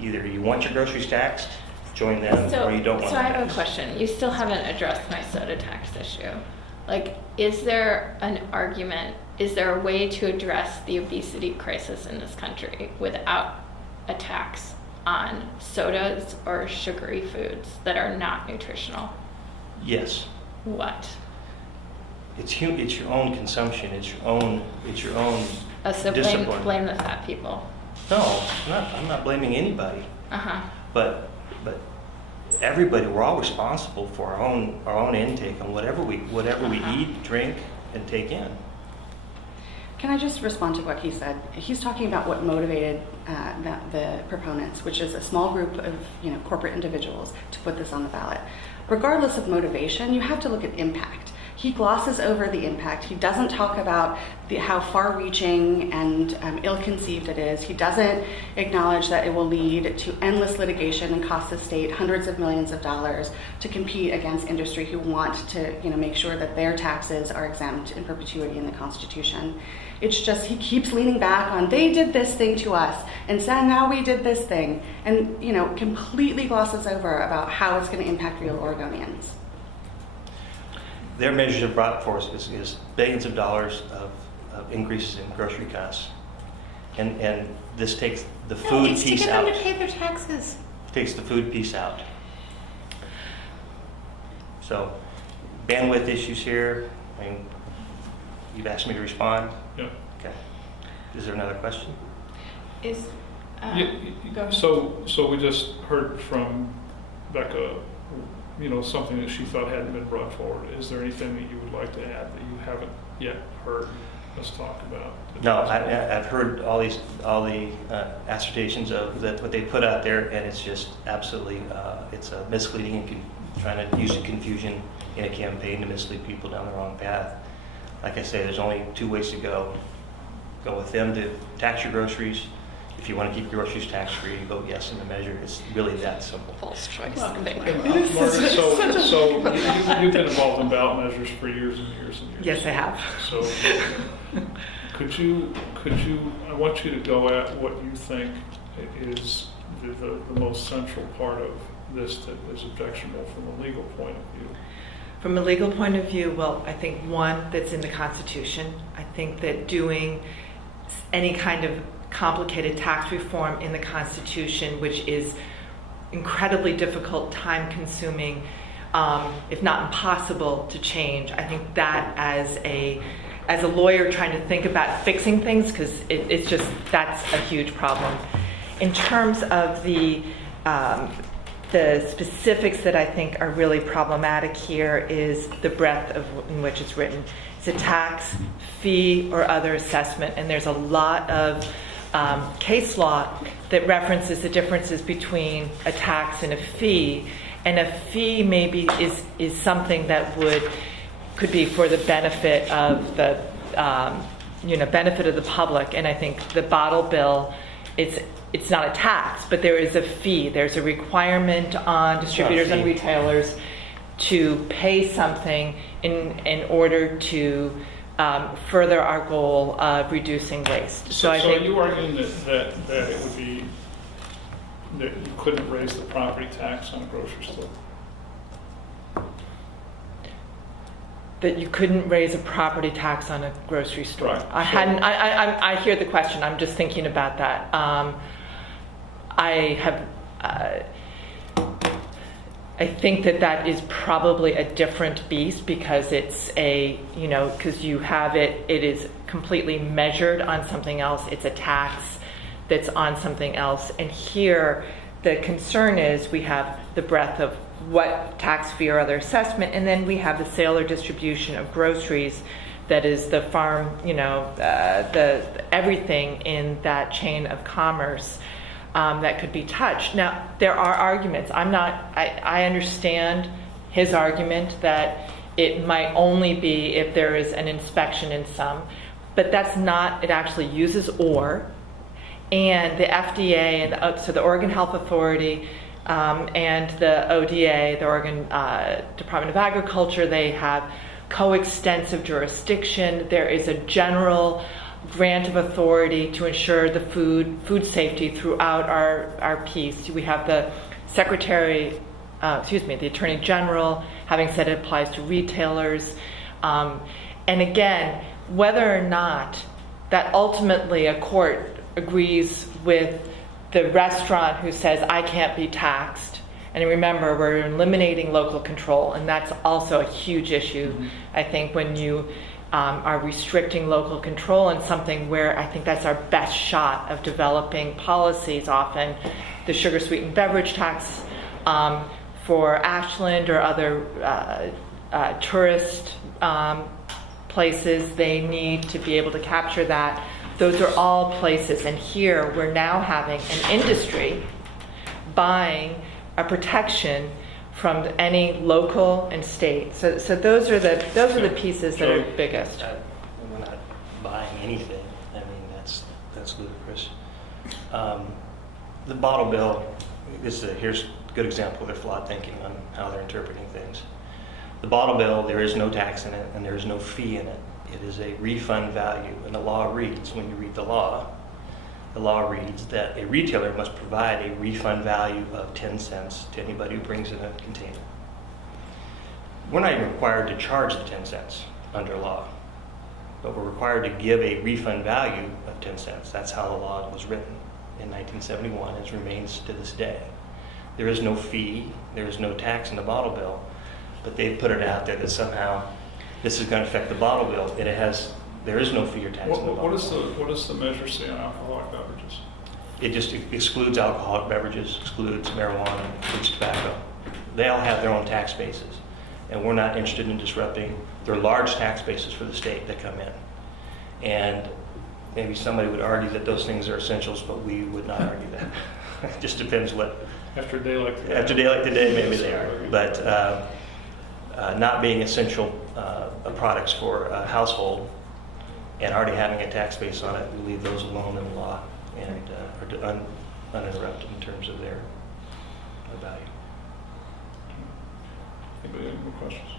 Either you want your groceries taxed, join them, or you don't want So them I have a taxed. question. You still haven't addressed my soda tax issue. Like, is there an argument, is there a way to address the obesity crisis in this country without a tax on sodas or sugary foods that are not nutritional? Yes. What? It's your own consumption. It's your own So discipline. blame the fat people. No, I'm not blaming anybody. Uh-huh. But everybody, we're all responsible for our own intake on whatever we eat, drink, and take in. Can I just respond to what he said? He's talking about what motivated the proponents, which is a small group of corporate individuals, to put this on the ballot. Regardless of motivation, you have to look at impact. He glosses over the impact. He doesn't talk about how far-reaching and ill-conceived it is. He doesn't acknowledge that it will lead to endless litigation and cost the state hundreds of millions of dollars to compete against industry who want to make sure that their taxes are exempt in perpetuity in the Constitution. It's just he keeps leaning back on, they did this thing to us, and so now we did this thing, and completely glosses over about how it's going to impact real Oregonians. Their measures have brought forth is billions of dollars of increases in grocery costs, and this takes the food it's piece to get out. them to pay their taxes. Takes the food piece out. So, bandwidth issues here. I mean, you've asked me to respond. Yeah. Okay. Is there another question? Is go ahead. So we just heard from Becca, something that she thought hadn't been brought forward. Is there anything that you would like to add that you haven't yet heard us talk about? No, I've heard all the assertions of that what they put out there, and it's just absolutely it's misleading and trying to use confusion in a campaign to mislead people down the wrong path. Like I say, there's only two ways to go. Go with them to tax your groceries. If you want to keep your groceries tax-free, vote yes in the measure. It's really that simple. False choice. Margaret, so you've been involved in ballot measures for years and years and years. Yes, I have. So could you, I want you to go at what you think is the most central part of this that is objectionable from a legal point of view. From a legal point of view, well, I think one, that's in the Constitution. I think that doing any kind of complicated tax reform in the Constitution, which is incredibly difficult, time-consuming, if not impossible to change. I think that as a lawyer trying to think about fixing things, because it's just, that's a huge problem. In terms of the specifics that I think are really problematic here is the breadth in which it's written. It's a tax, fee, or other assessment, and there's a lot of case law that references the differences between a tax and a fee. And a fee maybe is something that could be for the benefit of the benefit of the public. And I think the bottle bill, it's not a tax, but there is a fee. There's a requirement on distributors and retailers to pay something in order to further our goal of reducing waste. So I think are you arguing that it would be that you couldn't raise the property tax on a grocery store? that you couldn't raise a property tax on a grocery store. Right. I hadn't. I hear the question. I'm just thinking about that. I have. I think that is probably a different beast because it's because you have it is completely measured on something else. It's a tax that's on something else. And here, the concern is we have the breadth of what tax fee or other assessment, and then we have the sale or distribution of groceries that is the farm, the everything in that chain of commerce. That could be touched. Now, there are arguments. I understand his argument that it might only be if there is an inspection in some, but that's not, it actually uses or, and the FDA, and so the Oregon Health Authority, and the ODA, the Oregon Department of Agriculture, they have coextensive jurisdiction. There is a general grant of authority to ensure the food safety throughout our piece. We have the the Attorney General having said it applies to retailers. And again, whether or not that ultimately a court agrees with the restaurant who says, I can't be taxed. And remember, we're eliminating local control, and that's also a huge issue, I think, when you are restricting local control in something where I think that's our best shot of developing policies. Often the sugar sweetened beverage tax for Ashland or other tourist places, they need to be able to capture that. Those are all places, and here we're now having an industry buying a protection from any local and state. So those are the pieces that are biggest. We're not buying anything. I mean, that's ludicrous. The bottle bill, here's a good example of their flawed thinking on how they're interpreting things. The bottle bill, there is no tax in it and there is no fee in it. It is a refund value, and the law reads, when you read the law reads that a retailer must provide a refund value of 10 cents to anybody who brings in a container. We're not even required to charge the 10 cents under law, but we're required to give a refund value of 10 cents. That's how the law was written in 1971, and remains to this day. There is no fee, there is no tax in the bottle bill, but they've put it out there that somehow this is going to affect the bottle bill, and there is no fee or tax in the bottle bill. What does the measure say on alcoholic beverages? It just excludes alcoholic beverages, excludes marijuana, excludes tobacco. They all have their own tax bases, and we're not interested in disrupting. They're large tax bases for the state that come in. And maybe somebody would argue that those things are essentials, but we would not argue that. It just depends what. After a day like today. After a day like today, maybe they are. But not being essential products for a household and already having a tax base on it, we leave those alone in the law and are uninterrupted in terms of their value. Anybody have more questions?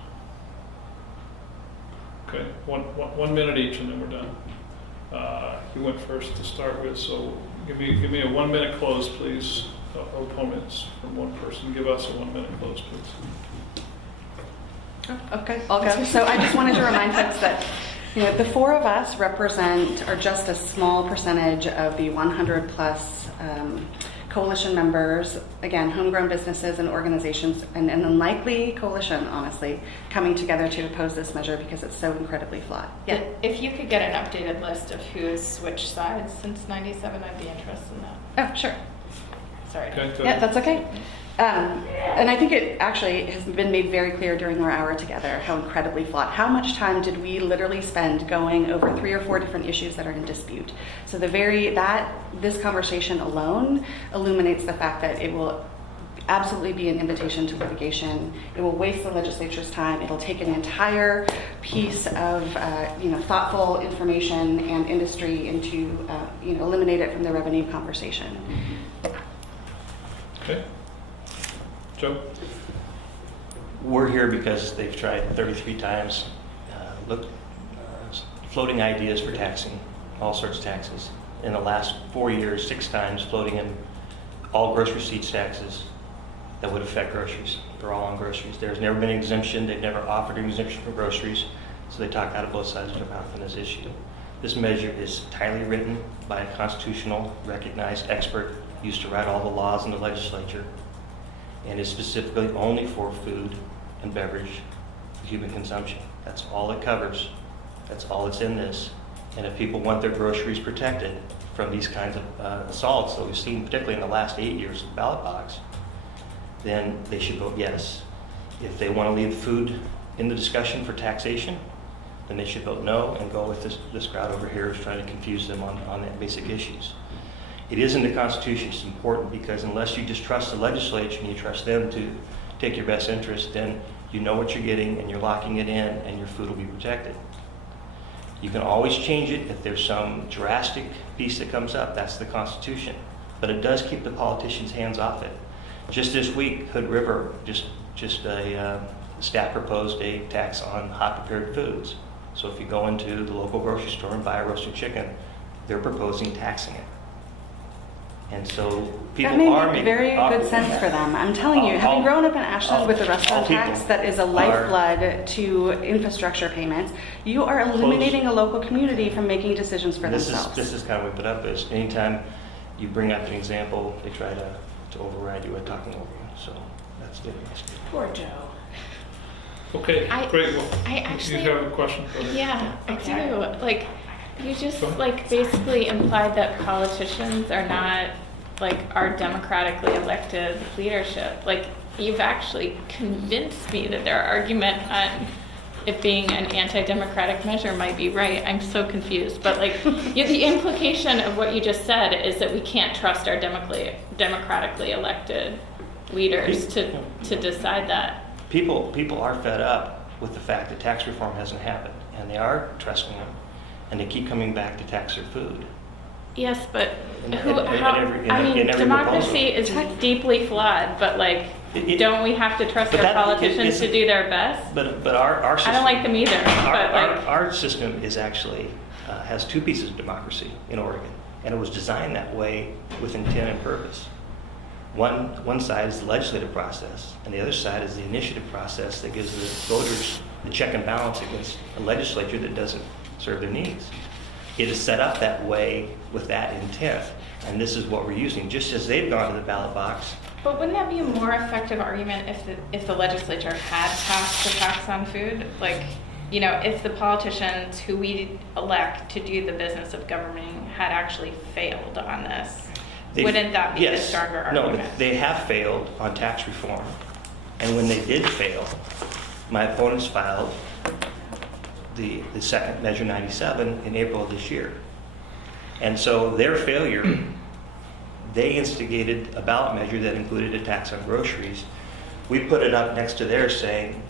Okay, one minute each and then we're done. You went first to start with, so give me a 1 minute close, please. Opponents from one person. Give us a 1 minute close, please. Okay, I'll go. So I just wanted to remind folks that the four of us represent or just a small percentage of the 100 plus coalition members, again, homegrown businesses and organizations, and an unlikely coalition, honestly, coming together to oppose this measure because it's so incredibly flawed. Yeah. If you could get an updated list of who has switched sides since '97, I'd be interested in that. Oh, sure. Sorry. Okay, Yeah, that's okay. And I think it actually has been made very clear during our hour together how incredibly flawed. How much time did we literally spend going over 3 or 4 different issues that are in dispute? So this conversation alone illuminates the fact that it will absolutely be an invitation to litigation. It will waste the legislature's time. It'll take an entire piece of thoughtful information and industry into eliminate it from the revenue conversation. Okay. Joe? We're here because they've tried 33 times, floating ideas for taxing all sorts of taxes. In the last 4 years, 6 times floating in all gross receipts taxes that would affect groceries. They're all on groceries. There's never been an exemption. They've never offered an exemption for groceries. So they talk out of both sides of their mouth on this issue. This measure is tightly written by a constitutional recognized expert used to write all the laws in the legislature, and is specifically only for food and beverage for human consumption. That's all it covers. That's all that's in this. And if people want their groceries protected from these kinds of assaults that we've seen, particularly in the last 8 years of the ballot box, then they should vote yes. If they want to leave food in the discussion for taxation, then they should vote no and go with this crowd over here who's trying to confuse them on the basic issues. It is in the Constitution. It's important because unless you just trust the legislature and you trust them to take your best interest, then you know what you're getting and you're locking it in and your food will be protected. You can always change it if there's some drastic piece that comes up. That's the Constitution. But it does keep the politicians' hands off it. Just this week, Hood River, staff proposed a tax on hot prepared foods. So if you go into the local grocery store and buy a roasted chicken, they're proposing taxing it. And so people That are may make making very good sense for them. I'm telling you, having grown up in Ashland with the restaurant tax that is a lifeblood to infrastructure payments, you are eliminating a local community from making decisions for themselves. This is kind of what we put up is anytime you bring up an example, they try to override you by talking over you. So that's the mistake. Poor Joe. Okay, great. Well, I actually- you have a question? Go ahead. Yeah, I Okay. do. Like, you just Go ahead. like basically implied that politicians are not like our democratically elected leadership. Like, you've actually convinced me that their argument on it being an anti-democratic measure might be right. I'm so confused. But like, the implication of what you just said is that we can't trust our democratically elected leaders to decide that. People are fed up with the fact that tax reform hasn't happened, and they are trusting them, and they keep coming back to tax their food. Yes, but In every democracy proposal. is deeply flawed, but like, It- don't we have to trust but our that- politicians to do their best? But our system, I don't like them either, but like, our system is actually has two pieces of democracy in Oregon, and it was designed that way with intent and purpose. One side is the legislative process, and the other side is the initiative process that gives the voters the check and balance against a legislature that doesn't serve their needs. It is set up that way with that intent, and this is what we're using. Just as they've gone to the ballot box, But wouldn't that be a more effective argument if the legislature had passed the tax on food? Like, you know, if the politicians who we elect to do the business of governing had actually failed on this, wouldn't that be the stronger argument? No, they have failed on tax reform. And when they did fail, my opponents filed the second Measure 97 in April of this year. And so their failure, they instigated a ballot measure that included a tax on groceries. We put it up next to theirs saying,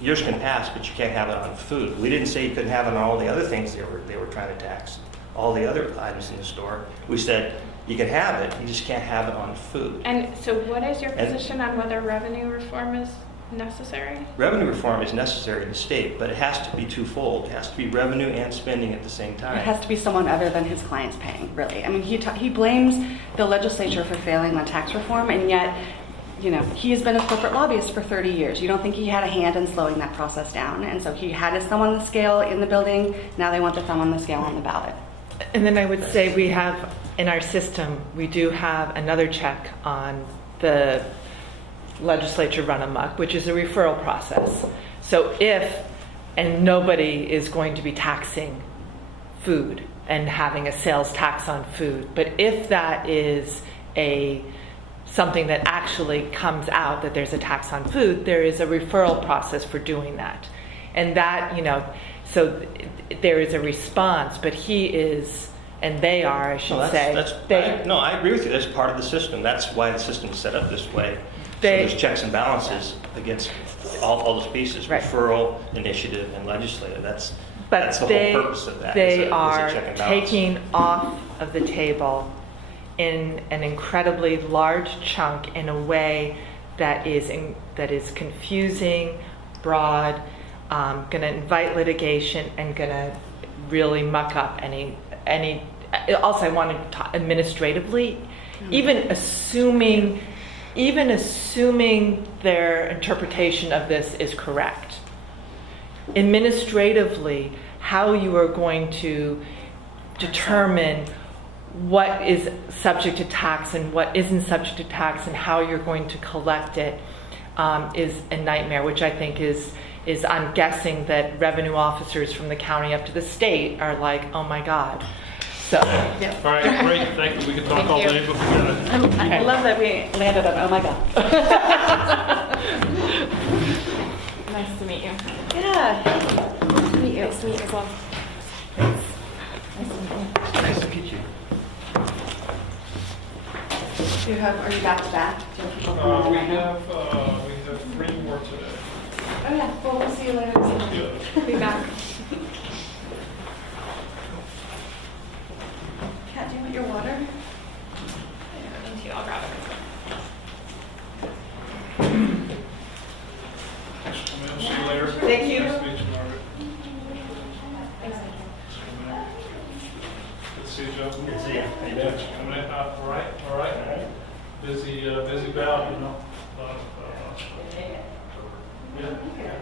yours can pass, but you can't have it on food. We didn't say you couldn't have it on all the other things they were trying to tax, all the other items in the store. We said, you can have it, you just can't have it on food. And so what is your And- position on whether revenue reform is necessary? Revenue reform is necessary in the state, but it has to be twofold. It has to be revenue and spending at the same It time. has to be someone other than his clients paying, really. I mean, he blames the legislature for failing on tax reform, and yet, you know, he has been a corporate lobbyist for 30 years. You don't think he had a hand in slowing that process down? And so he had his thumb on the scale in the building. Now they want the thumb on the scale on the ballot. And then I would say we have, in our system, we do have another check on the legislature run amok, which is a referral process. So and nobody is going to be taxing food and having a sales tax on food, but if that is something that actually comes out that there's a tax on food, there is a referral process for doing that. And that, you know, so there is a response, but he is, and they are, I should I agree with you. That's part of the system. That's why the system is set up this way. So there's checks and balances against all those pieces, Right. referral, initiative, and legislative. That's But the whole purpose of that. they is a are check and balance. taking off of the table in an incredibly large chunk in a way that is confusing, broad, going to invite litigation, and going to really muck up any. Also, I want to talk administratively, even assuming even assuming their interpretation of this is correct, administratively, how you are going to determine what is subject to tax and what isn't subject to tax and how you're going to collect it is a nightmare, which I think is I'm guessing that revenue officers from the county up to the state are like, oh my God. So, yeah. All right, great, thank you. We can talk all day, but we gotta. I love that we landed on, oh my God. Nice to meet you. Yeah. Nice to meet you. Nice to meet you as well. Nice to meet you. Are you back to back? Do you have people We coming in right now? have 3 more today. Oh yeah, well, we'll see you later. Yeah. Be back. Kat, do you want your water? Thank you. I'll grab it. Thanks for coming in. See you later. Thank you. Nice to meet you, Margaret. Good to see you, Joe. Good to see you. How you doing? Coming in, all right. Busy bout, you know. Yeah.